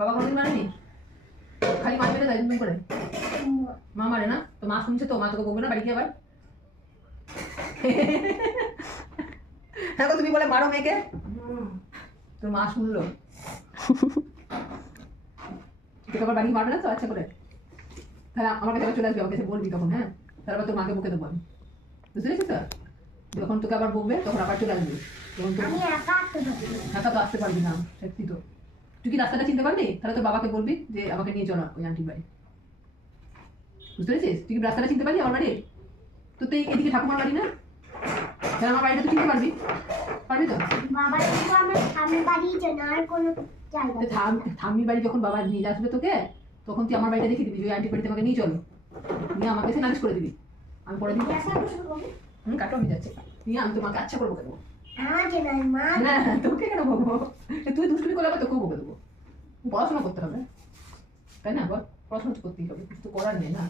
বাবা কোনোদিন মারেনি? খালি মা মেরে দেয় তুমি করে? মা মারে না? তো মা শুনছে তো, মা তোকে বলবে না বাড়ি গিয়ে আবার? হ্যাঁ তো তুমি বলে মারো মেয়েকে, তোর মা শুনলো। তোকে আবার বাড়ি মারবে না তো আচ্ছা করে? তাহলে আমার কাছে আবার চলে আসবি, আমার কাছে বলবি তখন। হ্যাঁ তাহলে আবার তোর মাকে বকে দেবো আমি, বুঝতে পেরেছিস তো? যখন তোকে আবার বকবে তখন আবার চলে আসবি। তখন তো একা তো আসতে পারবি না, সত্যি তো। তুই কি রাস্তাটা চিনতে পারবি? তাহলে তোর বাবাকে বলবি যে আমাকে নিয়ে চলো ওই আন্টির বাড়ি, বুঝতে পেরেছিস? তুই কি রাস্তাটা চিনতে পারবি আমার বাড়ি? তো তুই এদিকে ঠাকুমার বাড়ি না, তাহলে আমার বাড়িটা তুই চিনতে পারবি? পারবি তো? ঠাম্মি বাড়ি যখন বাবা নিয়ে আসবে তোকে, তখন তুই আমার বাড়িটা দেখিয়ে দিবি, ওই আন্টির বাড়িতে আমাকে নিয়ে চলো, নিয়ে আমাকে এসে নালিশ করে দিবি। আমি পরে দিবি। কাটো, আমি যাচ্ছি, নিয়ে আমি তোমাকে আচ্ছা করবো দেবো। হ্যাঁ তোকে কেন বলবো? তুই দুষ্টুমি করলে আবার তোকেও বকে দেবো। পড়াশোনা করতে হবে, তাই না? বল, পড়াশোনা তো করতেই হবে, কিছু তো করার নেই না।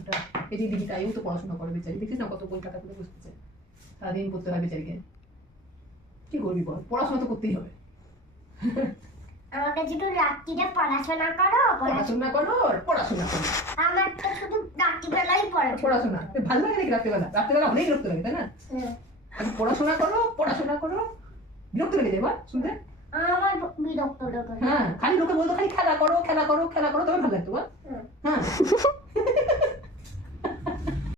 এই যে দিদিটা এও তো পড়াশোনা করে বেচারি, দেখিস না কত বই খাতা করে বসতেছে, সারাদিন করতে হয় বেচারিকে। কি করবি বল, পড়াশোনা তো করতেই হবে। আমাকে শুধু রাত্রিরে পড়াশোনা করো, পড়াশোনা করো, পড়াশোনা করো। আমার তো শুধু রাত্রিবেলাই পড়াশোনা ভালো লাগে নাকি? রাত্রিবেলা? রাত্রিবেলা অনেক বিরক্ত লাগে, তাই না? পড়াশোনা করো, পড়াশোনা করো, বিরক্ত লেগে যায় বল শুনতে? আমার বিরক্ত লাগে। হ্যাঁ খালি লোকে বলতো খালি খেলা করো খেলা করো খেলা করো, তবে ভালো লাগতো বল? হ্যাঁ